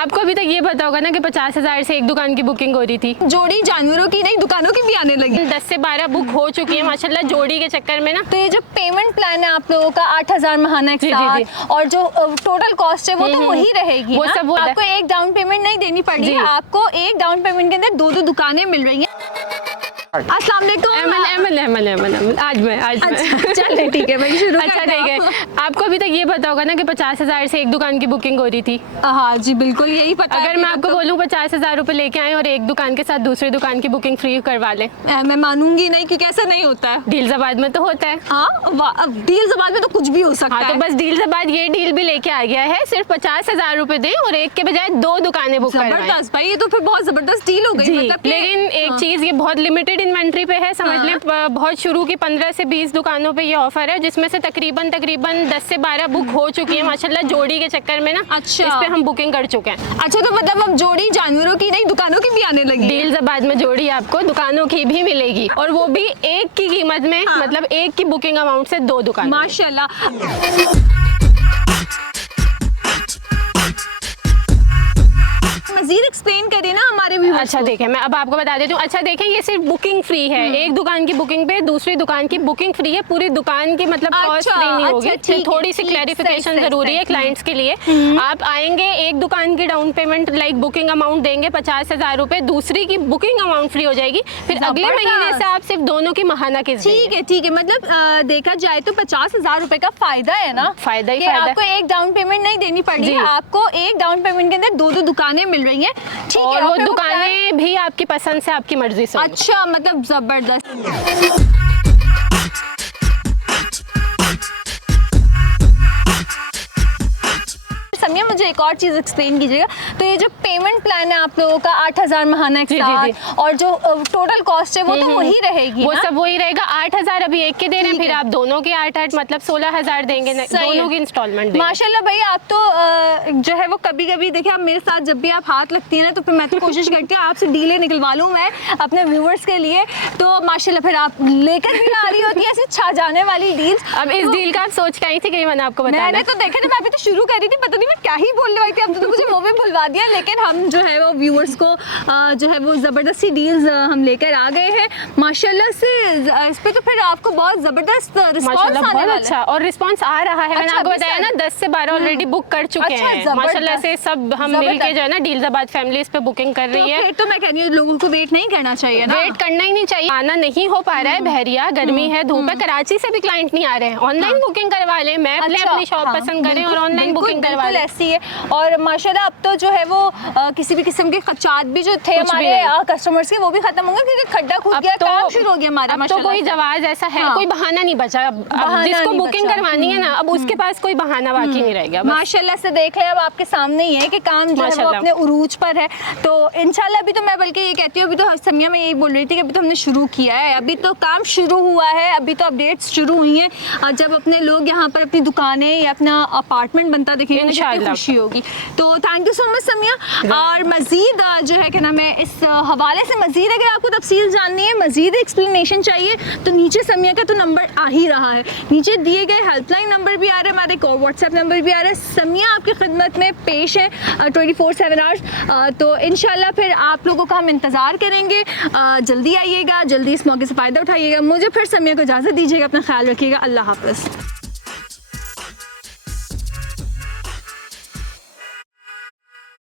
आपको अभी तक ये पता होगा ना कि 50,000 से एक दुकान की बुकिंग हो रही थी। जोड़ी जानवरों की नहीं, दुकानों की भी आने लगी। 10 से 12 बुक हो चुकी है माशाल्लाह जोड़ी के चक्कर में ना। तो ये जो पेमेंट प्लान है आप लोगों का 8,000 महाना एक साथ, और जो टोटल कॉस्ट है वो तो वही रहेगी वो ना? सब आपको एक डाउन पेमेंट नहीं देनी पड़ी, आपको एक डाउन पेमेंट के अंदर दो दुकानें मिल रही हैं। अस्सलाम वालेकुम। आज मैं चलिए ठीक है भाई, शुरू अच्छा ठीक है। आपको अभी तक ये पता होगा ना कि 50,000 से एक दुकान की बुकिंग हो रही थी। हाँ जी बिल्कुल यही पता। अगर मैं आपको बोलूँ 50,000 रुपए लेके आए और एक दुकान के साथ दूसरी दुकान की बुकिंग फ्री करवा ले, मैं मानूंगी नहीं, क्योंकि ऐसा नहीं होता है। डील्साबाद में तो होता है। हाँ डील्साबाद में तो कुछ भी हो सकता है। तो बस डील्साबाद ये डील भी लेके आ गया है, सिर्फ 50,000 रुपए दे और एक के बजाय 2 दुकानें बुक करवाएं। जबरदस्त भाई, ये तो फिर बहुत जबरदस्त डील हो गई। मतलब लेकिन एक चीज, ये बहुत लिमिटेड इन्वेंट्री पे है, समझ लें। बहुत शुरू की 15 से 20 दुकानों पे ये ऑफर है, जिसमें से तकरीबन 10 से 12 बुक हो चुकी है माशाल्लाह जोड़ी के चक्कर में ना। अच्छा, इस पे हम बुकिंग कर चुके हैं। अच्छा, तो मतलब अब जोड़ी जानवरों की नहीं, दुकानों की भी आने लगी। डील्साबाद में जोड़ी आपको दुकानों की भी मिलेगी, और वो भी एक की कीमत में। मतलब एक की बुकिंग अमाउंट से 2 दुकान माशाल्लाह। मजीद एक्सप्लेन करें ना हमारे भी। अच्छा देखें, मैं अब आपको बता देती हूँ। अच्छा देखें, ये सिर्फ बुकिंग फ्री है। एक दुकान की बुकिंग पे दूसरी दुकान की बुकिंग फ्री है, पूरी दुकान की मतलब कॉस्ट फ्री नहीं होगी। थोड़ी सी क्लैरिफिकेशन जरूरी है क्लाइंट्स के लिए। आप आएंगे, एक दुकान की down payment like booking amount देंगे 50,000 रुपए, दूसरी की बुकिंग अमाउंट फ्री हो जाएगी। फिर अगले महीने से आप सिर्फ दोनों की महाना किस्त देंगे। ठीक है। मतलब देखा जाए तो 50,000 रुपए का फायदा है ना। फायदा ही फायदा। आपको एक डाउन पेमेंट नहीं देनी पड़ी, आपको एक डाउन पेमेंट के अंदर 2 दुकानें मिल रही हैं। ठीक है, वो दुकानें भी आपकी पसंद से, आपकी मर्जी से। अच्छा, मतलब जबरदस्त। समिया मुझे एक और चीज़ एक्सप्लेन कीजिएगा। तो ये जो पेमेंट प्लान है आप लोगों का 8,000 महाना एक साथ, और जो टोटल कॉस्ट है वो तो वही रहेगी वो ना? सब वही रहेगा। 8,000 अभी एक के दे रहे हैं, फिर आप दोनों के 8 मतलब 16,000 देंगे, दोनों की इंस्टॉलमेंट। माशाल्लाह भाई, आप तो जो है वो कभी कभी देखिए, आप मेरे साथ जब भी आप हाथ लगती है ना, तो फिर मैं तो कोशिश करती हूँ आपसे डीलें निकलवा लूँ मैं अपने व्यूवर्स के लिए। तो माशाल्लाह फिर आप लेकर भी आ रही होती है ऐसी छा जाने वाली डील्स। अब इस डील का आप सोच के आई थी कि मैंने आपको बताया? मैंने तो देखा ना, मैं अभी तो शुरू कर रही थी, पता नहीं मैं क्या ही बोलने वाली थी। अब तो मुझे वो भी भुलवा दिया। लेकिन हम जो है वो व्यूअर्स को जो है वो ज़बरदस्ती डील्स हम लेकर आ गए हैं माशाल्लाह से। इस पे तो फिर आपको बहुत ज़बरदस्त रिस्पांस आने वाला है। अच्छा, और रिस्पांस आ रहा है। मैंने आपको बताया ना 10 से 12 ऑलरेडी बुक कर चुके हैं माशाल्लाह से। सब हम मिलके जो है ना डील्साबाद फैमिली इस पे बुकिंग कर रही है। तो मैं कह रही हूँ लोगों को वेट नहीं करना चाहिए ना। वेट करना ही नहीं चाहिए। आना नहीं हो पा रहा है, बहरिया गर्मी है, धूप है, कराची से भी क्लाइंट नहीं आ रहे हैं, ऑनलाइन बुकिंग करवा लें। मैं अपनी शॉप पसंद करें और ऑनलाइन बुकिंग करवा लें। ऐसी है। और माशाल्लाह अब तो जो है वो किसी भी किस्म के खदशात भी जो थे हमारे कस्टमर्स के, वो भी खत्म होंगे, क्योंकि खड्डा खुद गया, काम शुरू हो गया हमारा। अब तो कोई जवाब ऐसा है, कोई बहाना नहीं बचा। अब जिसको बुकिंग करवानी है ना, अब उसके पास कोई बहाना बाकी नहीं रह गया। माशाल्लाह से देख ले, अब आपके सामने ही है कि काम जो है वो अपने उरूज पर है। तो इंशाल्लाह अभी तो मैं बल्कि ये कहती हूँ, अभी तो समिया में यही बोल रही थी कि अभी तो हमने शुरू किया है, अभी तो काम शुरू हुआ है, अभी तो अपडेट्स शुरू हुई हैं। जब अपने लोग यहाँ पर अपनी दुकानें या अपना अपार्टमेंट बनता देखेंगे, इंशाल्लाह खुशी होगी। तो thank you so much Samiya. और मजीद जो है क्या नाम है, इस हवाले से मजीद अगर आपको तफसील जाननी है, मजीद एक्सप्लेनेशन चाहिए, तो नीचे समिया का तो नंबर आ ही रहा है, नीचे दिए गए हेल्पलाइन नंबर भी आ रहा है, हमारे एक और व्हाट्सएप नंबर भी आ रहा है। समिया आपकी खिदमत में पेश है 24/7 आवर्स। तो इंशाल्लाह फिर आप लोगों का हम इंतज़ार करेंगे। जल्दी आइएगा, जल्दी इस मौके से फ़ायदा उठाइएगा। मुझे फिर समिया को इजाज़त दीजिएगा, अपना ख्याल रखिएगा। अल्लाह हाफ़िज़।